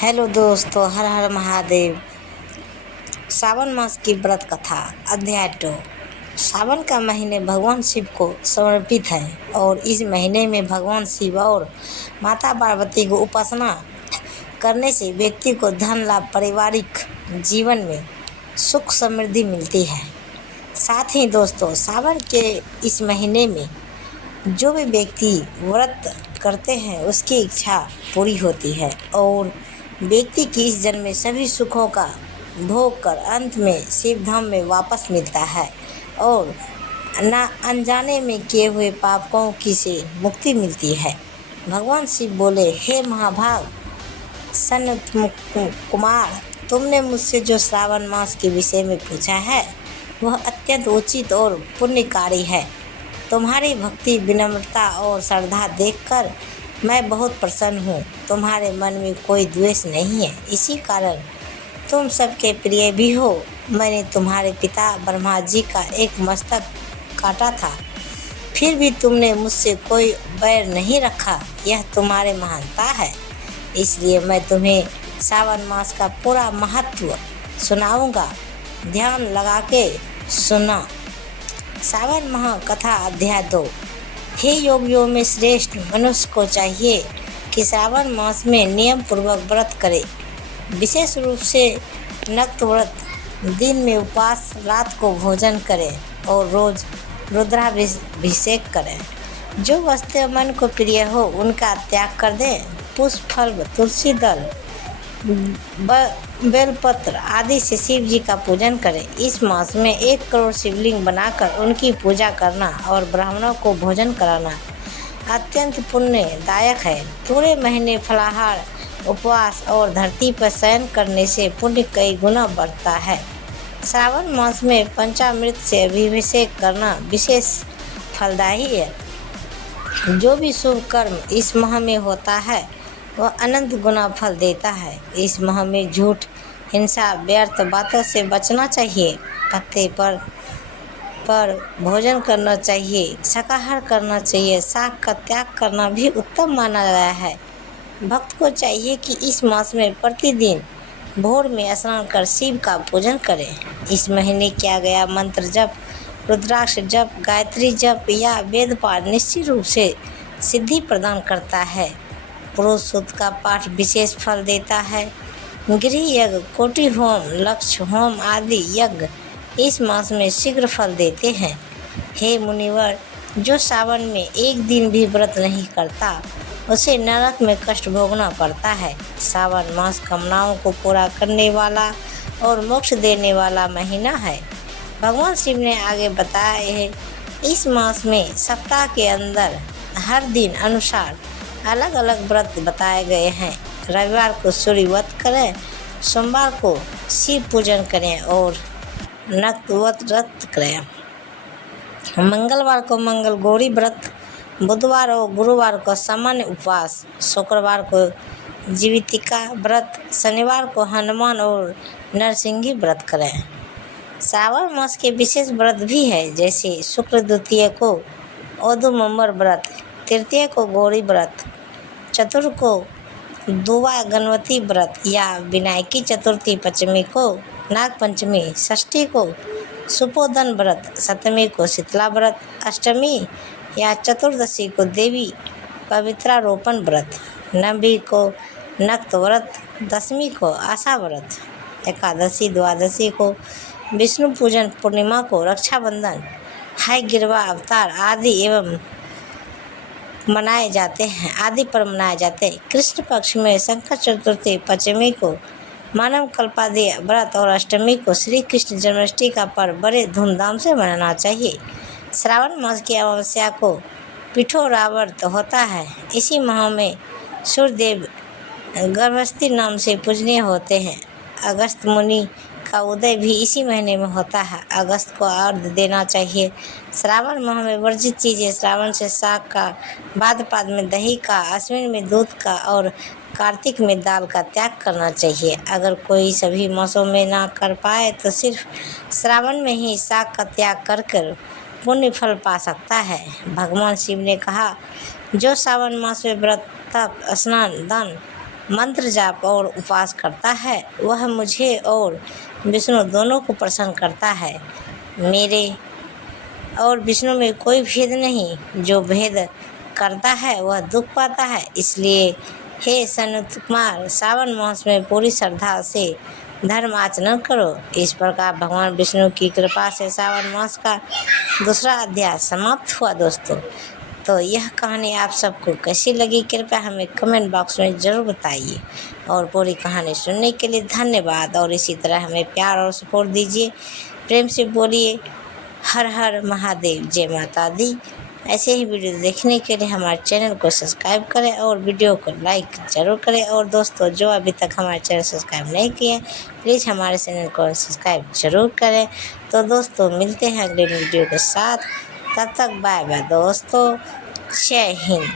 Hello दोस्तों, हर हर महादेव। सावन मास की व्रत कथा अध्याय 2। सावन का महीने भगवान शिव को समर्पित है और इस महीने में भगवान शिव और माता पार्वती को उपासना करने से व्यक्ति को धन लाभ, पारिवारिक जीवन में सुख समृद्धि मिलती है। साथ ही दोस्तों, सावन के इस महीने में जो भी व्यक्ति व्रत करते हैं उसकी इच्छा पूरी होती है और व्यक्ति की इस जन्म में सभी सुखों का भोग कर अंत में शिव धाम में वापस मिलता है और ना अनजाने में किए हुए पापों की से मुक्ति मिलती है। भगवान शिव बोले, हे महाभाग सनत कुमार, तुमने मुझसे जो श्रावण मास के विषय में पूछा है वह अत्यंत उचित और पुण्यकारी है। तुम्हारी भक्ति, विनम्रता और श्रद्धा देखकर मैं बहुत प्रसन्न हूँ। तुम्हारे मन में कोई द्वेष नहीं है, इसी कारण तुम सबके प्रिय भी हो। मैंने तुम्हारे पिता ब्रह्मा जी का एक मस्तक काटा था, फिर भी तुमने मुझसे कोई बैर नहीं रखा। यह तुम्हारे महानता है, इसलिए मैं तुम्हें सावन मास का पूरा महत्व सुनाऊंगा। ध्यान लगा के सुना। सावन माह कथा अध्याय 2। हे योगियों में श्रेष्ठ मनुष्य को चाहिए कि श्रावण मास में नियम पूर्वक व्रत करे। विशेष रूप से नक्त व्रत, दिन में उपवास, रात को भोजन करें और रोज रुद्राभिषेक करें। जो वस्तु मन को प्रिय हो उनका त्याग कर दें। पुष्प, फल, तुलसी दल, बेलपत्र आदि से शिव जी का पूजन करें। इस मास में 1 करोड़ शिवलिंग बनाकर उनकी पूजा करना और ब्राह्मणों को भोजन कराना अत्यंत पुण्यदायक है। पूरे महीने फलाहार, उपवास और धरती पर शयन करने से पुण्य कई गुना बढ़ता है। श्रावण मास में पंचामृत से अभिषेक करना विशेष फलदायी है। जो भी शुभ कर्म इस माह में होता है वह अनंत गुना फल देता है। इस माह में झूठ, हिंसा, व्यर्थ बातों से बचना चाहिए। पत्ते पर भोजन करना चाहिए, शाकाहार करना चाहिए। शाक का त्याग करना भी उत्तम माना गया है। भक्त को चाहिए कि इस मास में प्रतिदिन भोर में स्नान कर शिव का पूजन करें। इस महीने किया गया मंत्र जप, रुद्राक्ष जप, गायत्री जप या वेद पाठ निश्चित रूप से सिद्धि प्रदान करता है। पुरुष सूक्त का पाठ विशेष फल देता है। गृह यज्ञ, कोटि होम, लक्ष्य होम आदि यज्ञ इस मास में शीघ्र फल देते हैं। हे मुनिवर, जो सावन में एक दिन भी व्रत नहीं करता उसे नरक में कष्ट भोगना पड़ता है। सावन मास कामनाओं को पूरा करने वाला और मोक्ष देने वाला महीना है। भगवान शिव ने आगे बताया है, इस मास में सप्ताह के अंदर हर दिन अनुसार अलग अलग व्रत बताए गए हैं। रविवार को सूर्य व्रत करें, सोमवार को शिव पूजन करें और नक्त व्रत करें। मंगलवार को मंगल गौरी व्रत, बुधवार और गुरुवार को सामान्य उपवास, शुक्रवार को जीवितिका व्रत, शनिवार को हनुमान और नरसिंही व्रत करें। सावन मास के विशेष व्रत भी है, जैसे शुक्ल द्वितीय को औदुंबर व्रत, तृतीय को गौरी व्रत, चतुर्थ को दुआ गणपति व्रत या विनायकी चतुर्थी, पंचमी को नाग पंचमी, षष्ठी को सुपोदन व्रत, सप्तमी को शीतला व्रत, अष्टमी या चतुर्दशी को देवी पवित्रारोपण व्रत, नवमी को नक्त व्रत, दशमी को आशा व्रत, एकादशी द्वादशी को विष्णु पूजन, पूर्णिमा को रक्षाबंधन, हाय गिरवा अवतार आदि एवं मनाए जाते हैं कृष्ण पक्ष में शंकर चतुर्थी, पंचमी को मानव कल्पादि व्रत और अष्टमी को श्री कृष्ण जन्माष्टमी का पर्व बड़े धूमधाम से मनाना चाहिए। श्रावण मास की अमावस्या को पिठोरा व्रत होता है। इसी माह में सूर्यदेव गर्भस्थी नाम से पूजनीय होते हैं। अगस्त मुनि का उदय भी इसी महीने में होता है। अगस्त को अर्घ्य देना चाहिए। श्रावण माह में वर्जित चीज़ें, श्रावण से साग का, भाद्रपद में दही का, अश्विन में दूध का और कार्तिक में दाल का त्याग करना चाहिए। अगर कोई सभी मासों में ना कर पाए तो सिर्फ श्रावण में ही साग का त्याग कर पुण्य फल पा सकता है। भगवान शिव ने कहा, जो सावन मास में व्रत, तप, स्नान, दान, मंत्र जाप और उपवास करता है वह मुझे और विष्णु दोनों को प्रसन्न करता है। मेरे और विष्णु में कोई भेद नहीं, जो भेद करता है वह दुख पाता है। इसलिए हे सनत कुमार, सावन मास में पूरी श्रद्धा से धर्म आचरण करो। इस प्रकार भगवान विष्णु की कृपा से सावन मास का दूसरा अध्याय समाप्त हुआ। दोस्तों, तो यह कहानी आप सबको कैसी लगी कृपया हमें कमेंट बॉक्स में ज़रूर बताइए। और पूरी कहानी सुनने के लिए धन्यवाद। और इसी तरह हमें प्यार और सपोर्ट दीजिए। प्रेम से बोलिए हर हर महादेव, जय माता दी। ऐसे ही वीडियो देखने के लिए हमारे चैनल को सब्सक्राइब करें और वीडियो को लाइक ज़रूर करें। और दोस्तों, जो अभी तक हमारे चैनल सब्सक्राइब नहीं किए प्लीज़ हमारे चैनल को सब्सक्राइब ज़रूर करें। तो दोस्तों, मिलते हैं अगले वीडियो के साथ। तब तक बाय बाय दोस्तों, जय हिंद।